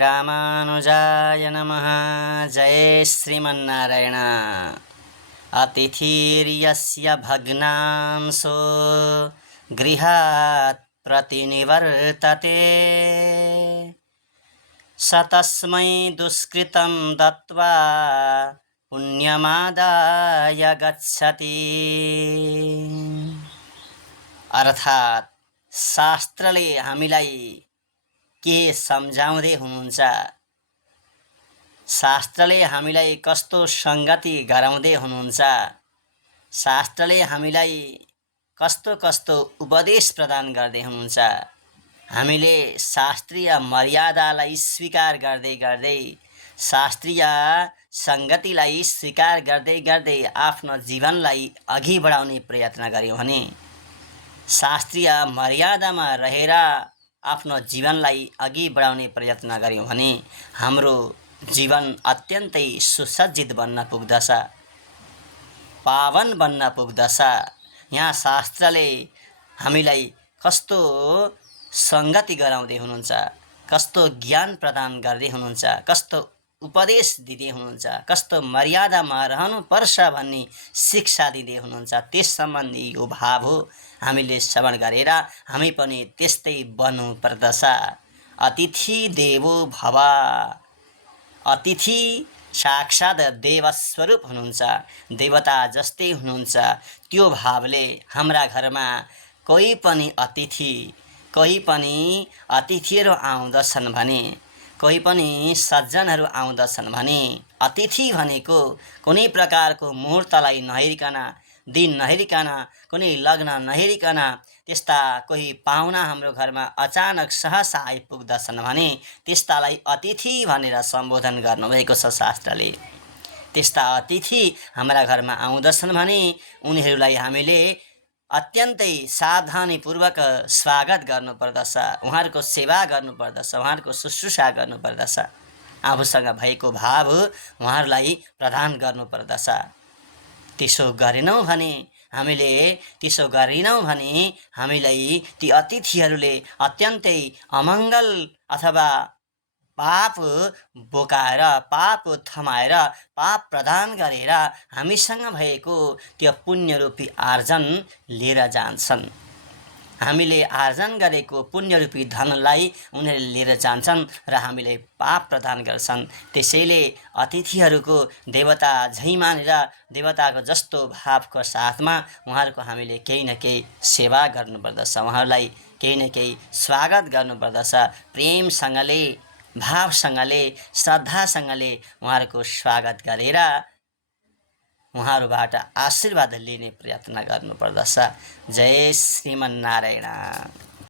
रामानुजाय नमः। जय श्रीमन्नारायण। अतिथिर्यस्य भग्नांशो गृहात् प्रतिनिवर्तते स तस्मै दुष्कृतं दत्त्वा पुण्यमादाय गच्छति। अर्थात् शास्त्रले हामीलाई के सम्झाउँदै हुनुहुन्छ, शास्त्रले हामीलाई कस्तो संगति गराउँदै हुनुहुन्छ, शास्त्रले हामीलाई कस्तो कस्तो उपदेश प्रदान गर्दै हुनुहुन्छ। हामीले शास्त्रीय मर्यादालाई स्वीकार गर्दै गर्दै, शास्त्रीय संगतिलाई स्वीकार गर्दै गर्दै आफ्नो जीवनलाई अघि बढाउने प्रयत्न गर्यौं भने, शास्त्रीय मर्यादामा रहेर आफ्नो जीवनलाई अघि बढाउने प्रयत्न गर्यौं भने हाम्रो जीवन अत्यन्तै सुसज्जित बन्न पुग्दछ, पावन बन्न पुग्दछ। यहाँ शास्त्रले हामीलाई कस्तो संगति गराउँदै हुनुहुन्छ, कस्तो ज्ञान प्रदान गर्दै हुनुहुन्छ, कस्तो उपदेश दिँदै हुनुहुन्छ, कस्तो मर्यादामा रहनुपर्छ भन्ने शिक्षा दिँदै हुनुहुन्छ। त्यस सम्बन्धी यो भाव हो। हामीले श्रवण गरेर हामी पनि त्यस्तै बन्नु पर्दछ। अतिथि देवो भव। अतिथि साक्षात् देवस्वरूप हुनुहुन्छ, देवता जस्तै हुनुहुन्छ। त्यो भावले हाम्रा घरमा कोही पनि अतिथिहरू आउँदछन् भने, कोही पनि सज्जनहरू आउँदछन् भने, अतिथि भनेको कुनै प्रकारको मुहुर्तलाई नहेरिकन, दिन नहेरिकन, कुनै लग्न नहेरिकन त्यस्ता कोही पाहुना हाम्रो घरमा अचानक सहसा आइपुग्दछन् भने त्यस्तालाई अतिथि भनेर सम्बोधन गर्नुभएको छ शास्त्रले। त्यस्ता अतिथि हाम्रा घरमा आउँदछन् भने उनीहरूलाई हामीले अत्यन्तै सावधानीपूर्वक स्वागत गर्नुपर्दछ, उहाँहरूको सेवा गर्नुपर्दछ, उहाँहरूको शुश्रूषा गर्नुपर्दछ। आफूसँग भएको भाव उहाँहरूलाई प्रदान गर्नुपर्दछ। त्यसो गरेनौँ भने हामीलाई ती अतिथिहरूले अत्यन्तै अमङ्गल अथवा पाप बोकाएर, पाप थमाएर, पाप प्रदान गरेर हामीसँग भएको त्यो पुण्यरूपी आर्जन लिएर जान्छन्। हामीले आर्जन गरेको पुण्यरूपी धनलाई उनीहरूले लिएर जान्छन् र हामीले पाप प्रदान गर्छन्। त्यसैले अतिथिहरूको देवता झैँ मानेर, देवताको जस्तो भावको साथमा उहाँहरूको हामीले केही न केही सेवा गर्नुपर्दछ, उहाँहरूलाई केही न केही स्वागत गर्नुपर्दछ। प्रेमसँगले, भावसँगले, श्रद्धासँगले उहाँहरूको स्वागत गरेर उहाँहरूबाट आशीर्वाद लिने प्रयत्न गर्नुपर्दछ। जय श्रीमन्नारायण।